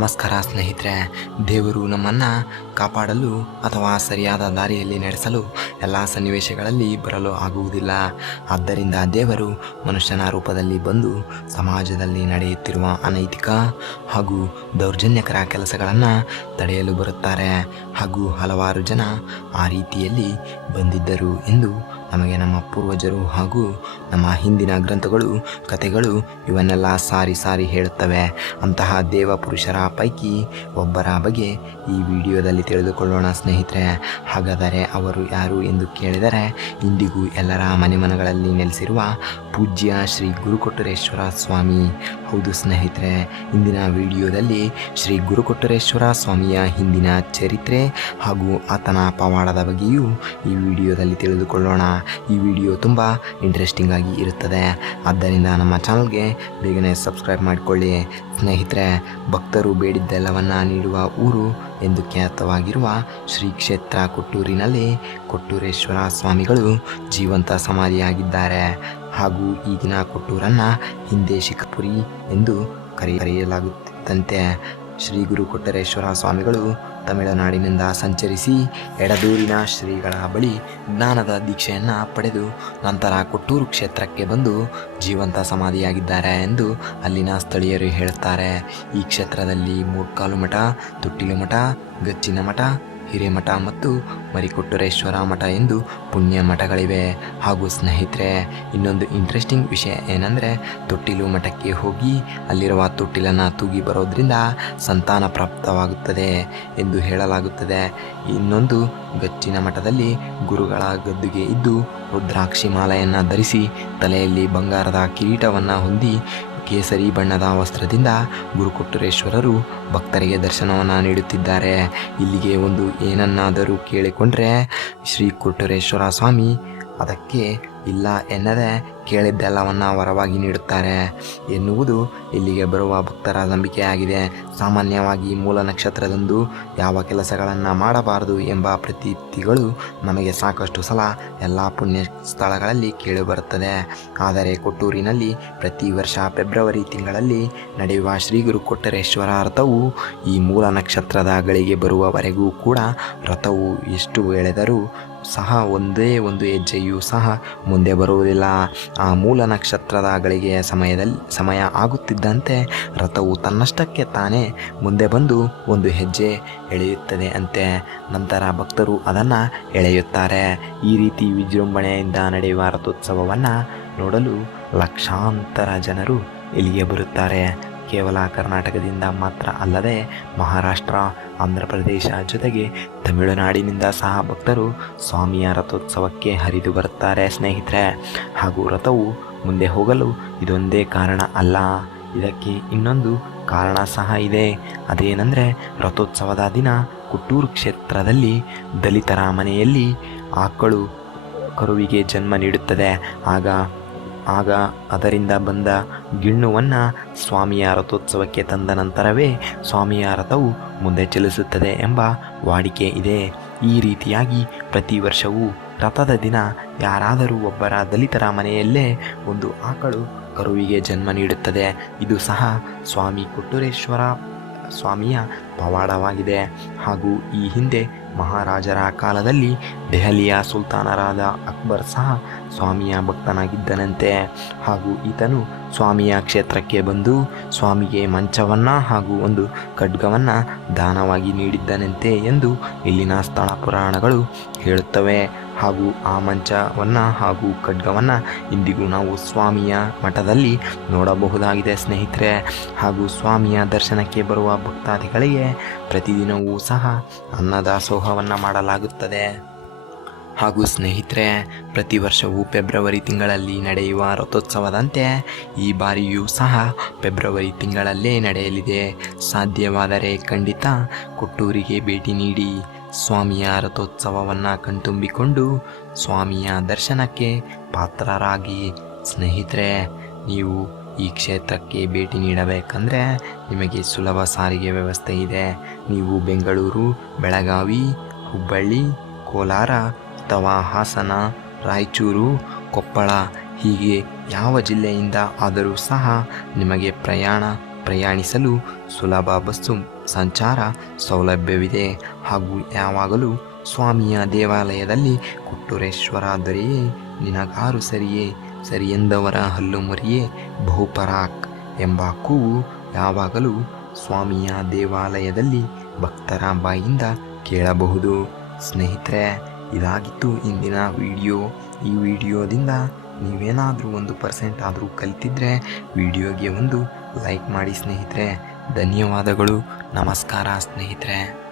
ನಮಸ್ಕಾರ ಸ್ನೇಹಿತರೆ. ದೇವರು ನಮ್ಮನ್ನು ಕಾಪಾಡಲು ಅಥವಾ ಸರಿಯಾದ ದಾರಿಯಲ್ಲಿ ನಡೆಸಲು ಎಲ್ಲ ಸನ್ನಿವೇಶಗಳಲ್ಲಿ ಬರಲು ಆಗುವುದಿಲ್ಲ. ಆದ್ದರಿಂದ ದೇವರು ಮನುಷ್ಯನ ರೂಪದಲ್ಲಿ ಬಂದು ಸಮಾಜದಲ್ಲಿ ನಡೆಯುತ್ತಿರುವ ಅನೈತಿಕ ಹಾಗೂ ದೌರ್ಜನ್ಯಕರ ಕೆಲಸಗಳನ್ನು ತಡೆಯಲು ಬರುತ್ತಾರೆ. ಹಾಗೂ ಹಲವಾರು ಜನ ಆ ರೀತಿಯಲ್ಲಿ ಬಂದಿದ್ದರು ಎಂದು ನಮಗೆ ನಮ್ಮ ಪೂರ್ವಜರು ಹಾಗೂ ನಮ್ಮ ಹಿಂದಿನ ಗ್ರಂಥಗಳು, ಕಥೆಗಳು ಇವನ್ನೆಲ್ಲ ಸಾರಿ ಹೇಳುತ್ತವೆ. ಅಂತಹ ದೇವ ಪುರುಷರ ಪೈಕಿ ಒಬ್ಬರ ಬಗ್ಗೆ ಈ ವಿಡಿಯೋದಲ್ಲಿ ತಿಳಿದುಕೊಳ್ಳೋಣ ಸ್ನೇಹಿತರೆ. ಹಾಗಾದರೆ ಅವರು ಯಾರು ಎಂದು ಕೇಳಿದರೆ, ಇಂದಿಗೂ ಎಲ್ಲರ ಮನೆಗಳಲ್ಲಿ ನೆಲೆಸಿರುವ ಪೂಜ್ಯ ಶ್ರೀ ಗುರುಕೊಟ್ಟೂರೇಶ್ವರ ಸ್ವಾಮಿ. ಹೌದು ಸ್ನೇಹಿತರೆ, ಇಂದಿನ ವಿಡಿಯೋದಲ್ಲಿ ಶ್ರೀ ಗುರುಕೊಟ್ಟೂರೇಶ್ವರ ಸ್ವಾಮಿಯ ಹಿಂದಿನ ಚರಿತ್ರೆ ಹಾಗೂ ಆತನ ಪವಾಡದ ಬಗ್ಗೆಯೂ ಈ ವಿಡಿಯೋದಲ್ಲಿ ತಿಳಿದುಕೊಳ್ಳೋಣ. ಈ ವಿಡಿಯೋ ತುಂಬ ಇಂಟ್ರೆಸ್ಟಿಂಗ್ ಆಗಿ ಇರುತ್ತದೆ. ಆದ್ದರಿಂದ ನಮ್ಮ ಚಾನಲ್ಗೆ ಬೇಗನೆ ಸಬ್ಸ್ಕ್ರೈಬ್ ಮಾಡಿಕೊಳ್ಳಿ ಸ್ನೇಹಿತರೆ. ಭಕ್ತರು ಬೇಡಿದ್ದೆಲ್ಲವನ್ನ ನೀಡುವ ಊರು ಎಂದು ಖ್ಯಾತವಾಗಿರುವ ಶ್ರೀ ಕ್ಷೇತ್ರ ಕೊಟ್ಟೂರಿನಲ್ಲಿ ಕೊಟ್ಟೂರೇಶ್ವರ ಸ್ವಾಮಿಗಳು ಜೀವಂತ ಸಮಾಧಿಯಾಗಿದ್ದಾರೆ. ಹಾಗೂ ಈಗಿನ ಕೊಟ್ಟೂರನ್ನು ಹಿಂದೆ ಶಿಖಪುರಿ ಎಂದು ಕರೆಯಲಾಗುತ್ತಿದ್ದಂತೆ ಶ್ರೀ ಗುರು ಕೊಟ್ಟೂರೇಶ್ವರ ಸ್ವಾಮಿಗಳು ತಮಿಳುನಾಡಿನಿಂದ ಸಂಚರಿಸಿ ಎಡದೂರಿನ ಶ್ರೀಗಳ ಬಳಿ ಜ್ಞಾನದ ದೀಕ್ಷೆಯನ್ನು ಪಡೆದು ನಂತರ ಕೊಟ್ಟೂರು ಕ್ಷೇತ್ರಕ್ಕೆ ಬಂದು ಜೀವಂತ ಸಮಾಧಿಯಾಗಿದ್ದಾರೆ ಎಂದು ಅಲ್ಲಿನ ಸ್ಥಳೀಯರು ಹೇಳುತ್ತಾರೆ. ಈ ಕ್ಷೇತ್ರದಲ್ಲಿ ಮೂಡ್ಕಾಲು ಮಠ, ತೊಟ್ಟಿಲು ಮಠ, ಗಚ್ಚಿನ ಮಠ, ಹಿರೇಮಠ ಮತ್ತು ಮರಿಕೊಟ್ಟೂರೇಶ್ವರ ಮಠ ಎಂದು ಪುಣ್ಯ ಮಠಗಳಿವೆ. ಹಾಗೂ ಸ್ನೇಹಿತರೆ, ಇನ್ನೊಂದು ಇಂಟ್ರೆಸ್ಟಿಂಗ್ ವಿಷಯ ಏನಂದರೆ, ತೊಟ್ಟಿಲು ಮಠಕ್ಕೆ ಹೋಗಿ ಅಲ್ಲಿರುವ ತೊಟ್ಟಿಲನ್ನು ತೂಗಿ ಬರೋದ್ರಿಂದ ಸಂತಾನ ಪ್ರಾಪ್ತವಾಗುತ್ತದೆ ಎಂದು ಹೇಳಲಾಗುತ್ತದೆ. ಇನ್ನೊಂದು ಗಚ್ಚಿನ ಮಠದಲ್ಲಿ ಗುರುಗಳ ಗದ್ದುಗೆ ಇದ್ದು ರುದ್ರಾಕ್ಷಿ ಮಾಲೆಯನ್ನು ಧರಿಸಿ ತಲೆಯಲ್ಲಿ ಬಂಗಾರದ ಕಿರೀಟವನ್ನು ಹೊಂದಿ ಕೇಸರಿ ಬಣ್ಣದ ವಸ್ತ್ರದಿಂದ ಗುರುಕೊಟ್ಟೂರೇಶ್ವರರು ಭಕ್ತರಿಗೆ ದರ್ಶನವನ್ನು ನೀಡುತ್ತಿದ್ದಾರೆ. ಇಲ್ಲಿಗೆ ಒಂದು ಏನನ್ನಾದರೂ ಕೇಳಿಕೊಂಡ್ರೆ ಶ್ರೀ ಕೊಟ್ಟೂರೇಶ್ವರ ಸ್ವಾಮಿ ಅದಕ್ಕೆ ಇಲ್ಲ ಎನ್ನದೆ ಕೇಳಿದ್ದೆಲ್ಲವನ್ನು ವರವಾಗಿ ನೀಡುತ್ತಾರೆ ಎನ್ನುವುದು ಇಲ್ಲಿಗೆ ಬರುವ ಭಕ್ತರ ನಂಬಿಕೆಯಾಗಿದೆ. ಸಾಮಾನ್ಯವಾಗಿ ಮೂಲ ನಕ್ಷತ್ರದಂದು ಯಾವ ಕೆಲಸಗಳನ್ನು ಮಾಡಬಾರದು ಎಂಬ ಪ್ರತೀತಿಗಳು ನಮಗೆ ಸಾಕಷ್ಟು ಸಲ ಎಲ್ಲ ಪುಣ್ಯ ಸ್ಥಳಗಳಲ್ಲಿ ಕೇಳಿಬರುತ್ತದೆ. ಆದರೆ ಕೊಟ್ಟೂರಿನಲ್ಲಿ ಪ್ರತಿ ವರ್ಷ ಫೆಬ್ರವರಿ ತಿಂಗಳಲ್ಲಿ ನಡೆಯುವ ಶ್ರೀ ಗುರು ಕೊಟ್ಟೂರೇಶ್ವರ ರಥವು ಈ ಮೂಲ ನಕ್ಷತ್ರದ ಗಳಿಗೆ ಬರುವವರೆಗೂ ಕೂಡ ರಥವು ಎಷ್ಟು ಎಳೆದರೂ ಸಹ ಒಂದೇ ಒಂದು ಹೆಜ್ಜೆಯೂ ಸಹ ಮುಂದೆ ಬರುವುದಿಲ್ಲ. ಆ ಮೂಲ ನಕ್ಷತ್ರದ ಗಳಿಗೆಯ ಸಮಯ ಆಗುತ್ತಿದ್ದಂತೆ ರಥವು ತನ್ನಷ್ಟಕ್ಕೆ ತಾನೇ ಮುಂದೆ ಬಂದು ಒಂದು ಹೆಜ್ಜೆ ಎಳೆಯುತ್ತದೆ ಅಂತೆ. ನಂತರ ಭಕ್ತರು ಅದನ್ನು ಎಳೆಯುತ್ತಾರೆ. ಈ ರೀತಿ ವಿಜೃಂಭಣೆಯಿಂದ ನಡೆಯುವ ರಥೋತ್ಸವವನ್ನು ನೋಡಲು ಲಕ್ಷಾಂತರ ಜನರು ಇಲ್ಲಿಗೆ ಬರುತ್ತಾರೆ. ಕೇವಲ ಕರ್ನಾಟಕದಿಂದ ಮಾತ್ರ ಅಲ್ಲದೆ ಮಹಾರಾಷ್ಟ್ರ, ಆಂಧ್ರ ಪ್ರದೇಶ ಜೊತೆಗೆ ತಮಿಳುನಾಡಿನಿಂದ ಸಹ ಭಕ್ತರು ಸ್ವಾಮಿಯ ರಥೋತ್ಸವಕ್ಕೆ ಹರಿದು ಬರುತ್ತಾರೆ ಸ್ನೇಹಿತರೆ. ಹಾಗೂ ರಥವು ಮುಂದೆ ಹೋಗಲು ಇದೊಂದೇ ಕಾರಣ ಅಲ್ಲ, ಇದಕ್ಕೆ ಇನ್ನೊಂದು ಕಾರಣ ಸಹ ಇದೆ. ಅದೇನೆಂದರೆ, ರಥೋತ್ಸವದ ದಿನ ಕೊಟ್ಟೂರು ಕ್ಷೇತ್ರದಲ್ಲಿ ದಲಿತರ ಮನೆಯಲ್ಲಿ ಆಕಳು ಕರುವಿಗೆ ಜನ್ಮ ನೀಡುತ್ತದೆ. ಆಗ ಅದರಿಂದ ಬಂದ ಗಿಣ್ಣುವನ್ನು ಸ್ವಾಮಿಯ ರಥೋತ್ಸವಕ್ಕೆ ತಂದ ನಂತರವೇ ಸ್ವಾಮಿಯ ರಥವು ಮುಂದೆ ಚಲಿಸುತ್ತದೆ ಎಂಬ ವಾಡಿಕೆ ಇದೆ. ಈ ರೀತಿಯಾಗಿ ಪ್ರತಿ ವರ್ಷವೂ ರಥದ ದಿನ ಯಾರಾದರೂ ಒಬ್ಬರ ದಲಿತರ ಮನೆಯಲ್ಲೇ ಒಂದು ಆಕಳು ಕರುವಿಗೆ ಜನ್ಮ ನೀಡುತ್ತದೆ. ಇದು ಸಹ ಸ್ವಾಮಿ ಕೊಟ್ಟೂರೇಶ್ವರ ಸ್ವಾಮಿಯ ಪವಾಡವಾಗಿದೆ. ಹಾಗೂ ಈ ಹಿಂದೆ ಮಹಾರಾಜರ ಕಾಲದಲ್ಲಿ ದೆಹಲಿಯ ಸುಲ್ತಾನರಾದ ಅಕ್ಬರ್ ಸಹ ಸ್ವಾಮಿಯ ಭಕ್ತನಾಗಿದ್ದನಂತೆ. ಹಾಗೂ ಈತನು ಸ್ವಾಮಿಯ ಕ್ಷೇತ್ರಕ್ಕೆ ಬಂದು ಸ್ವಾಮಿಗೆ ಮಂಚವನ್ನು ಹಾಗೂ ಒಂದು ಖಡ್ಗವನ್ನು ದಾನವಾಗಿ ನೀಡಿದ್ದನಂತೆ ಎಂದು ಇಲ್ಲಿನ ಸ್ಥಳ ಪುರಾಣಗಳು ಹೇಳುತ್ತವೆ. ಹಾಗೂ ಆ ಮಂಚವನ್ನು ಹಾಗೂ ಖಡ್ಗವನ್ನು ಇಂದಿಗೂ ನಾವು ಸ್ವಾಮಿಯ ಮಠದಲ್ಲಿ ನೋಡಬಹುದಾಗಿದೆ ಸ್ನೇಹಿತರೆ. ಹಾಗೂ ಸ್ವಾಮಿಯ ದರ್ಶನಕ್ಕೆ ಬರುವ ಭಕ್ತಾದಿಗಳಿಗೆ ಪ್ರತಿದಿನವೂ ಸಹ ಅನ್ನದಾಸೋಹವನ್ನು ಮಾಡಲಾಗುತ್ತದೆ. ಹಾಗೂ ಸ್ನೇಹಿತರೆ, ಪ್ರತಿ ವರ್ಷವೂ ಫೆಬ್ರವರಿ ತಿಂಗಳಲ್ಲಿ ನಡೆಯುವ ರಥೋತ್ಸವದಂತೆ ಈ ಬಾರಿಯೂ ಸಹ ಫೆಬ್ರವರಿ ತಿಂಗಳಲ್ಲೇ ನಡೆಯಲಿದೆ. ಸಾಧ್ಯವಾದರೆ ಖಂಡಿತ ಕೊಟ್ಟೂರಿಗೆ ಭೇಟಿ ನೀಡಿ ಸ್ವಾಮಿಯ ರಥೋತ್ಸವವನ್ನು ಕಣ್ತುಂಬಿಕೊಂಡು ಸ್ವಾಮಿಯ ದರ್ಶನಕ್ಕೆ ಪಾತ್ರರಾಗಿ. ಸ್ನೇಹಿತರೆ, ನೀವು ಈ ಕ್ಷೇತ್ರಕ್ಕೆ ಭೇಟಿ ನೀಡಬೇಕಂದ್ರೆ ನಿಮಗೆ ಸುಲಭ ಸಾರಿಗೆ ವ್ಯವಸ್ಥೆ ಇದೆ. ನೀವು ಬೆಂಗಳೂರು, ಬೆಳಗಾವಿ, ಹುಬ್ಬಳ್ಳಿ, ಕೋಲಾರ ಅಥವಾ ಹಾಸನ, ರಾಯಚೂರು, ಕೊಪ್ಪಳ ಹೀಗೆ ಯಾವ ಜಿಲ್ಲೆಯಿಂದ ಆದರೂ ಸಹ ನಿಮಗೆ ಪ್ರಯಾಣಿಸಲು ಸುಲಭ ಬಸ್ಸು ಸಂಚಾರ ಸೌಲಭ್ಯವಿದೆ ಹಾಗೂ ಯಾವಾಗಲೂ ಸ್ವಾಮಿಯ ದೇವಾಲಯದಲ್ಲಿ ಕೊಟ್ಟೂರೇಶ್ವರ ದೊರೆಯೇ ನಿನಗಾರು ಸರಿಯೇ ಸರಿಯೆಂದವರ ಹಲ್ಲು ಮುರಿಯೇ ಬಹುಪರಾಕ್ ಎಂಬ ಕೂಗು ಯಾವಾಗಲೂ ಸ್ವಾಮಿಯ ದೇವಾಲಯದಲ್ಲಿ ಭಕ್ತರ ಬಾಯಿಂದ ಕೇಳಬಹುದು. ಸ್ನೇಹಿತರೆ, ಇದಾಗಿತ್ತು ಇಂದಿನ ವಿಡಿಯೋ. ಈ ವಿಡಿಯೋದಿಂದ ನೀವೇನಾದರೂ 1% ಆದರೂ ಕಲಿತಿದ್ರೆ ವಿಡಿಯೋಗೆ ಒಂದು ಲೈಕ್ ಮಾಡಿ ಸ್ನೇಹಿತರೆ. ಧನ್ಯವಾದಗಳು. ನಮಸ್ಕಾರ ಸ್ನೇಹಿತರೆ.